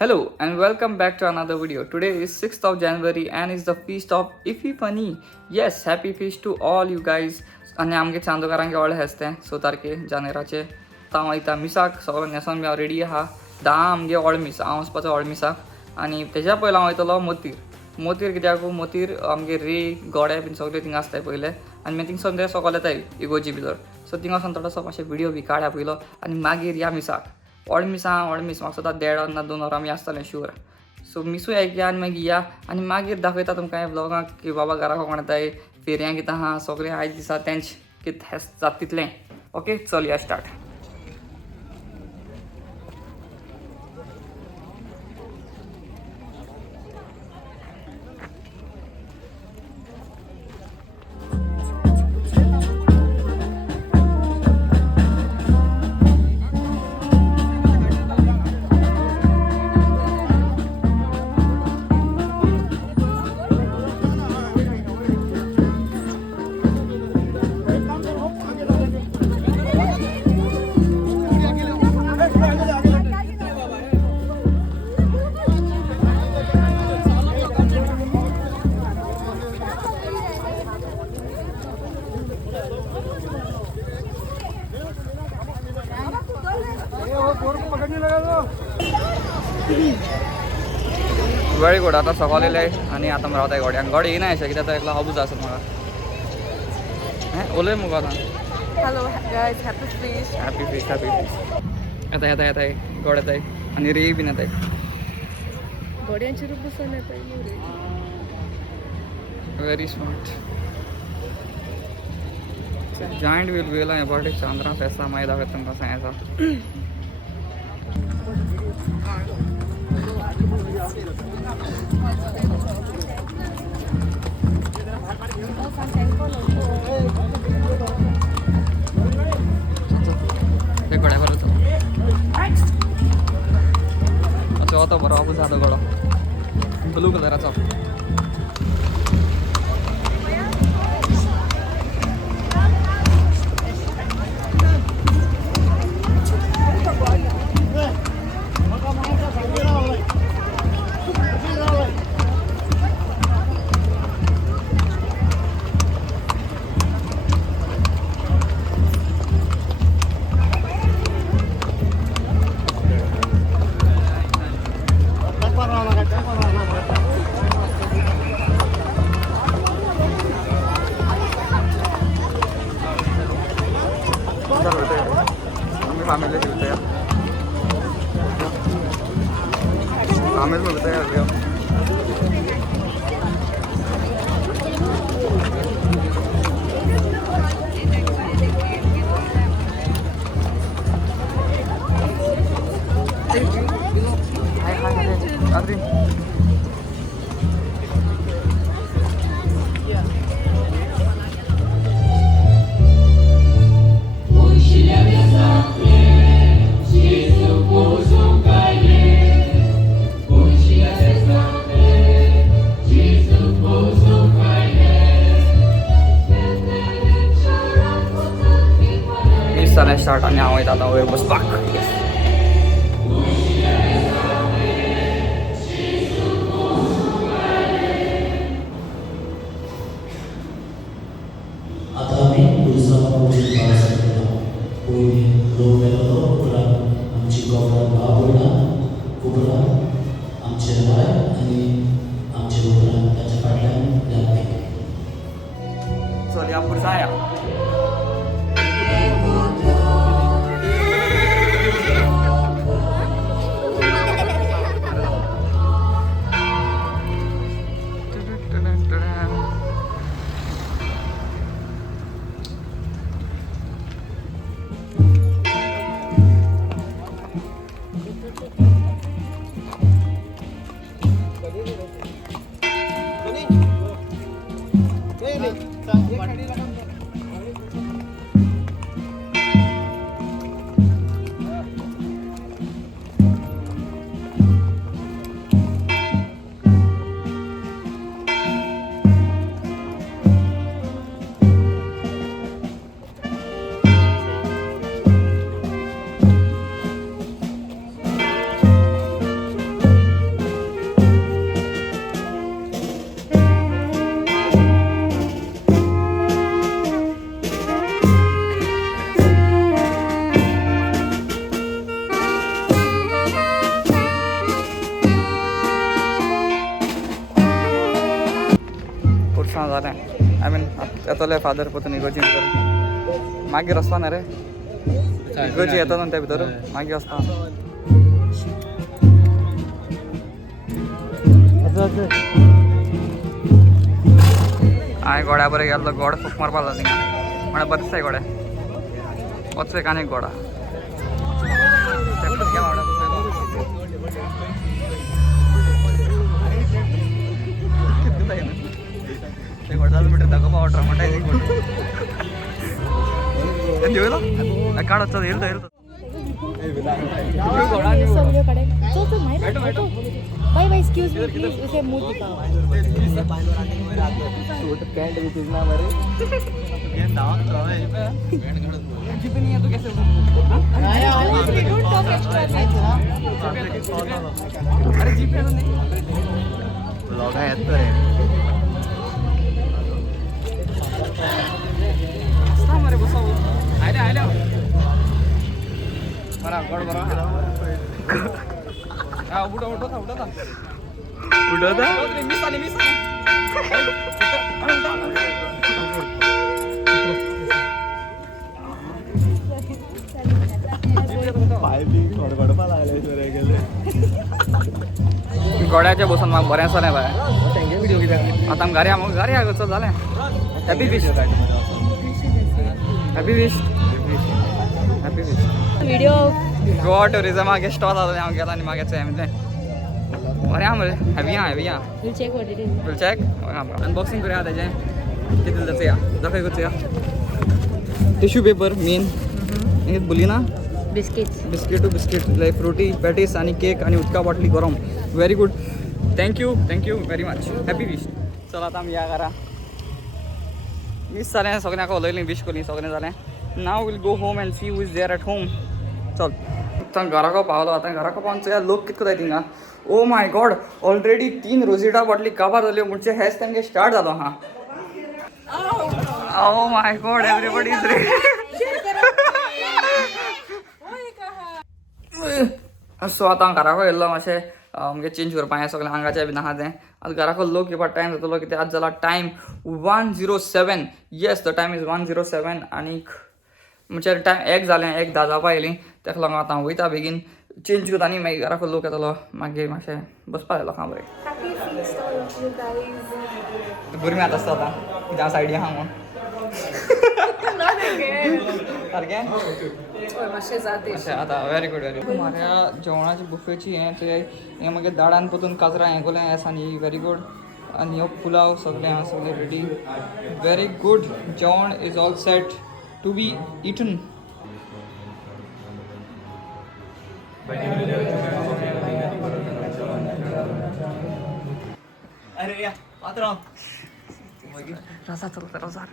Hello and welcome back to another video. Today is 6th of January and is the feast of Epiphany. Yes, happy feast to all you guys. आणि आमगे चांदोकारांगे व्हडले हसते 6 तारखे जानेराचे तांव इता मिसाक सगळो nation be ready आहा धा आमगे व्हड मिस हांव वचपाचो व्हड मिसाक आनी तेज्या पयलीं हांव वयतलो मोतीर कित्याक मोतीर आमगे रे गोडे बीन सगळे थिंग आसताय पयले आनी मागीर थिंगसून ते सकयल येताय इगोर्जी भितर सो थिंग वचून थोडोसो मातशें व्हिडिओ बी काडया पयलो आनी मागीर या मिसाक व्हड मिस म्हाका सुद्दां 1.5 ना 2 वरां आमी आसतलें शुअर सो मिसूय आयकया आनी मागीर या आनी मागीर दाखयता तुमकां ह्या ब्लॉगाक की बाबा घरा कोण येताय फेरयां कितें आहा सगळें आयज दिसा तेंच कितें जाता तितलें ओके चल या स्टार्ट वेरी गुड आता सकाळ येयले आनी आतां रावताय गोड्यांक गोडे येयना अशें कित्याक तो एकलो हाबूज आसा म्हाका उलय मुगो आतां Hello guys, happy feast. Happy feast येताय गोड येताय आनी रे बीन येताय गोड्यांची रुपसान येताय रे. व्हेरी स्मार्ट जायंट वील गेला हें बट चांद्रा फेस्ता मागीर दाखयता तुमकां सांगेसा ते गड्या बरो तो तो बरो हाबूज आहा तो गडो ब्लू कलराचो फॅमिली ठेवते फॅमिली ठेवते हाय स्टार्ट आणि हांव वयता आतां वयर बसपाक आता आम्ही पुढचा पाऊल पयलीं लोक येलो उपरांत आमची गोबरां भाव भयणां उपरांत आमचे बाय आनी आमचे उपरांत ताच्या फाटल्यान जाते चल या पुढचा या जालें आय मीन येतले फादर परतून इगोर्जी भितर मागीर वचपा ना रे इगोर्जी येता न्हू त्या भितर मागीर वचपा हांवें गोड्या बरें गेल्लो गोड फूक मारपा लागलो थिंगा म्हळ्यार बरें दिसताय गोडे वचो एक आनी एक गोडा दाखोवपा ट्रामाटायझींग काड वचत येल Bye bye, excuse me, please. उसे मुंह दिखाओ. गोड्याचे बसून म्हाका बरें आसलें बाय आतां आमी गारी आहा चल जालें happy fish happy fish happy fish Video. Goa टुरिजमाक स्टॉल जालें हांव गेलो आनी मागें हांवें बरें आहा मरे हॅवी आहा We'll check what it is. Will check unboxing करूया तेजें कितें जाचें दाखय करचें टिश्यू पेपर मेन बुली ना Biscuits. Biscuit two biscuit like Frooti patties आनी केक आनी उदका बॉटली गरम very good thank you very much happy wish चल आतां आमी या घरा वीश जालें सगळ्यांक उलयलीं वीश कोली सगळें जालें now we'll go home and see who is there at home चल आतां घराको पावलो आतां घराको पावन चोया लोक कितको जाय थिंगा ओ माय गॉड ऑलरेडी 3 रोजिटा बॉटली काबार जाल्यो म्हणचे हेच तांगे स्टार्ट जालो हा oh my God everybody is ready so आतां घराको येयल्लो मातशें आमगे चेंज करपा हें सगळें आंगाचें बीन आहा तें आतां घराको लोक येवपा टायम जातलो कित्याक आतां जाला time 1:07 yes the time is 1:07 आनीक म्हणजे टायम 1 जालें 1:10 जावपा येयलीं तेका लागून आतां हांव वयता बेगीन चेंज करता आनी मागीर घराको लोक येतलो मागीर मातशें बसपा जाय लोकां बरें गुरमी आतां आसता आतां कित्याक हांव सायडी आहा म्हणून सारकें मातशें जाता अशें आतां वेरी गुड म्हाऱ्या जेवणाची बुफेची हें मागीर दाडान परतून काजरां हें कोलें आनी वेरी गुड आनी हो पुलाव सगळें आहा सगळें रेडी वेरी गुड जेवण is all set to be eaten अरे या पात्रांव रसा चलता रसा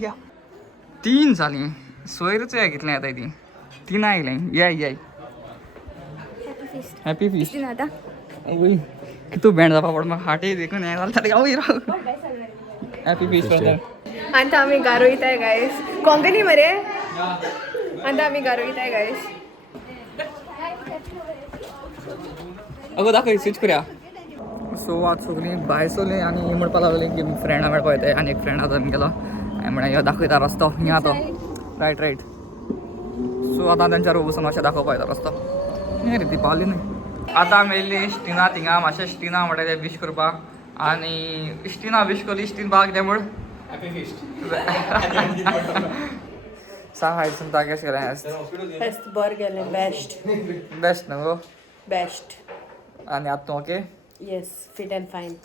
या 3 जालीं सोयरूच घेतलें आतां ती 3 आयलें या हॅपी फीस्ट ओय कितू बँड जावपा पड म्हाका हार्टय देखून हें जालें जाल्यार वयर हॅपी फीस्ट आतां आमी गारो वयताय गायस कोंकणी मरे आतां आमी गारो वयताय गायस अगो दाखय स्विच करुया सो आज सगळीं भायर सोली आनी म्हणपा लागलीं की फ्रेंडा मेळपा येताय आनी एक फ्रेंड आतां गेलो हांवें म्हळें यो दाखयता रस्तो हिंगा तो रायट सो आतां तेंच्या बसून मातशें दाखोवपा येता रस्तो हें रे ती पावली न्ही आतां आमी येयल्ली इश्टिना थिंगा मातशें इश्टिना म्हणटा तें वीश करपाक आनी इश्टिना वीश कोली इश्टीन बाग कितें म्हूण सांग हायट सुद्दां केश केलें Best burger and best. Best न्हू गो Best. आनी आतां तूं okay Yes, fit and fine.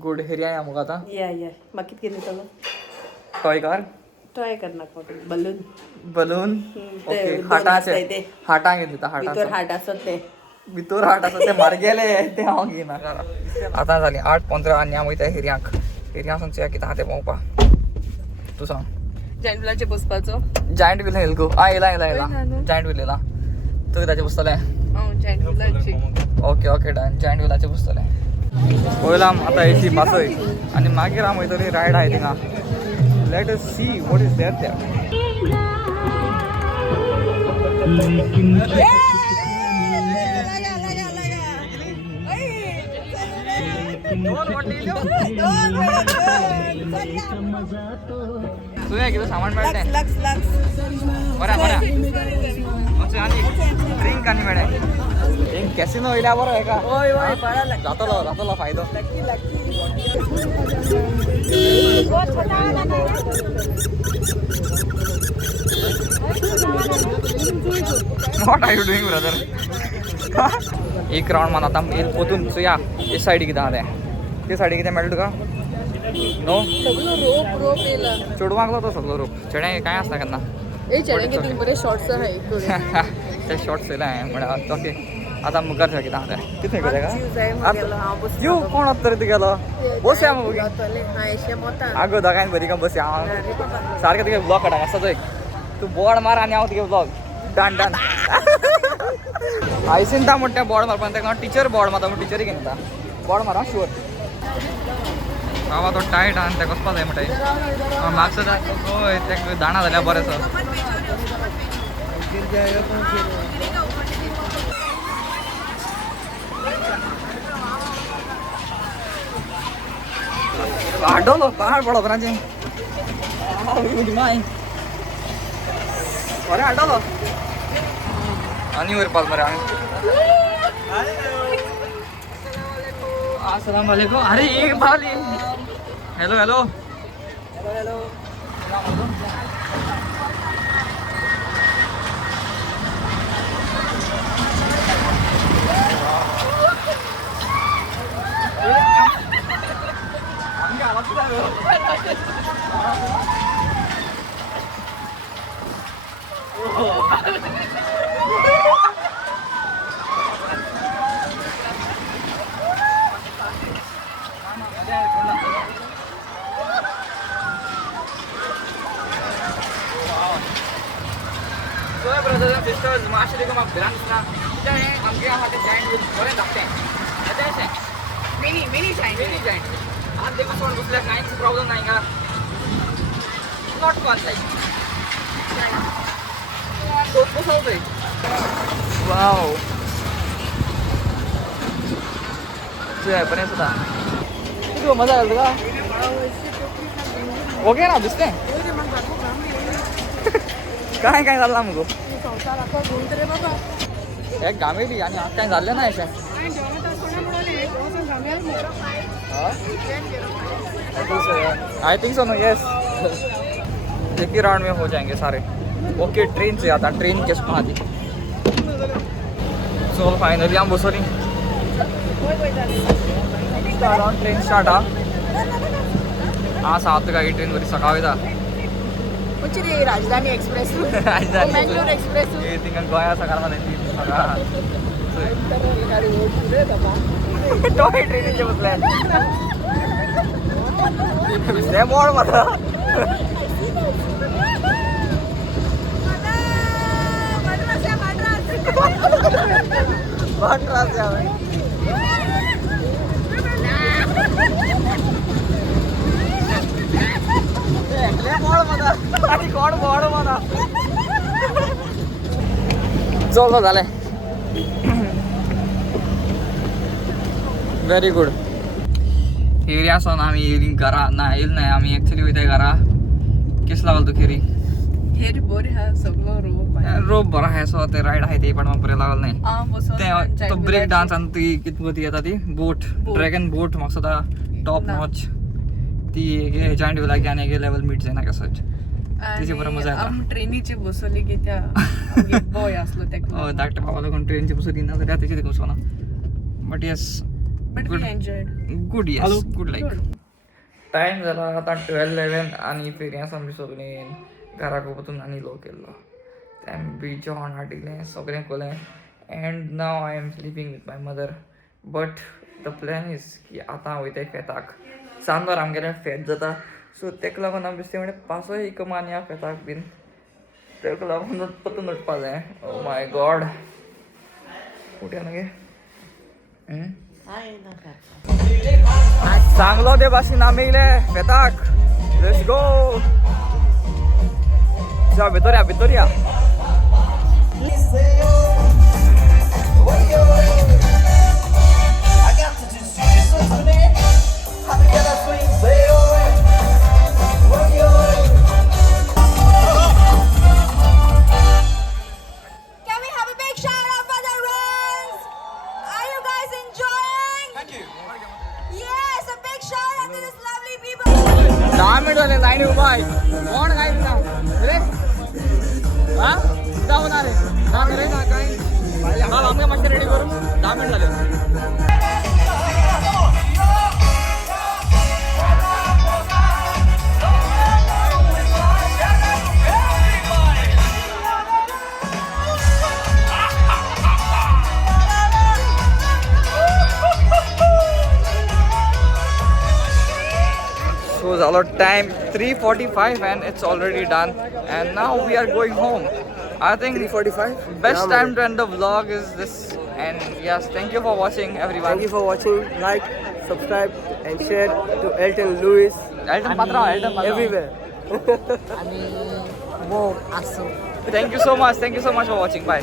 Good हेरिया या मुगो आतां Yeah. Makit kini tolo. Toy car Try करना को balloon. बलून ते ओके दोन हाटाचे आसताय ते. हाटां घेतली भितर हाटा हाट आसत ते. भितर हाट आसा ते मारगेले ते हांव घेयना आतां जालीं 8:15 आनी हांव वयता हेरियांक हेरियांसून चोया कितें आहा तें पळोवपा तूं सांग जॅन्टलाचेर बसपाचो जायंट व्हील येयला गो येयला जायंट व्हील येयला तुका ताचेर बसतलें हांव जॅन्टलाची ओके डन जायंट व्हिलाचेर बसतलें पयला आतां एसी पासय आनी मागीर हांव वयतली रायड आहाय थिंगा let us see what is there तुझ्या किती सामान मिळते लक्स बरं बरं आणि ड्रिंक आणि मिळेल एक कॅसिनो वयल्या बरं आहे का होय होय बरं जातलो फायदो What are you doing, brother? एक राउंड मान आता येईल पोतून या इस साइड किती आहे ते साइड किती मिळेल तुका नो रोप येला चढू मागलो तो सगळं रूप चढे काय असता त्यांना ए चढेंगे तुम बरे शॉर्ट्स आहे ते शॉर्ट्स येला आहे म्हणजे ओके आता मुखार किती आहे किती गेले यू कोण आता रे गेलो बस या मग अगो दोघांनी बरी का बस या सारखं तिथे ब्लॉग काढा असा एक तू बोर्ड मार आणि आहो तिथे ब्लॉग डन डन आयसीन ता मोठ्या बोर्ड मार पण त्या टीचर बोर्ड मारता टीचर घेऊन बोर्ड मारा शुअर बाबा तो टायट आणि त्या कसपास आहे म्हणटा मागचं होय त्या दाणा झाल्या बरेच आडवलो पहाड पडो राजे अरे आडवलो आणि वर पाल मरे अस्सलाम वालेकुम अरे एक बाल hello hello brothers and sisters, माशाल्लाह माग ग्रांड्स ना त्याने आमच्या हाते जॉइंट विथ बरे दाखते आता मिनी जॉइंट आज देखो सोन दुसऱ्या काही प्रॉब्लेम नाही का नॉट फन लाईक तो कसं होतंय वाव जे पण सुद्धा किती मजा आली का ओके ना दिसते काय काय झालं मग एक गामेली आणि आज काय झालं नाही I think so no yes एक ही राउंड में हो जाएंगे सारे ओके ट्रेन से आता ट्रेन के आधी सो फायनली हम बसोली ट्रेन स्टार्ट हा 7 गाडी ट्रेन वरी सकाळी जा राजधानी एक्सप्रेस राजधानी एक्सप्रेस ये तिंगा गोया सकाळमध्ये टॉय ट्रेनचे बसले ते मोड मध्ये कोण बोर्ड मला चल झालंय व्हेरी गुड खेरी असो ना आम्ही येईल घरा ना येईल नाही आम्ही ऍक्च्युली वयताय घरा केस लागल तू खेरी हेर बोरे हा सगळं रोप बरा आहे सो ते राईड आहे ते पण मग बरे लागल नाही ते तो ब्रेक डान्स आणि ती कितपती येतात ती बोट ड्रॅगन बोट मग सुद्धा टॉप नॉच ती जॉईंट लागे आणि एक लेवल मीट जाईना कसं तिची बरं मजा येतात ट्रेनीचे बसवले की त्या बॉय असलो त्या धाकट्या बाबाला कोण ट्रेनची बसवली ना तर त्याची देखो सोना but yes but we enjoyed good yes good like time झाला आता 12:11 आणि फेऱ्या समजी सगळे घराकोपातून आणि लो केल्लो तें बीच ऑन हाडिल्लें सगळें कोलें and now I am sleeping with my mother but the plan is की आतां वयताय फेताक सांजोर आमगेलें फेत जाता सो तेका लागून आमी दिसता म्हणजे पासोय एक मानया फेताक बीन तेका लागून पतून उठपा जाय ओ माय गॉड उठया नगे चांगलो ते भाशेन आमी येयले फेताक लेट्स गो जा भितर या I got to just Yes, a big shout out to this lovely people. 10 minute झाले लाईन उभा आहे कोण काय तुला रे हा कुठं होणार आहे ना रे चल आमच्या मस्त रेडी करू 10 मिनिट झाले So our time 3:45 and it's already done and now we are going home. I think 3:45. best time to end the vlog is this and yes thank you for watching everyone. Thank you for watching. Like, subscribe, and share to Elton Lewis Elton Patra everywhere. Thank you so much for watching. Bye.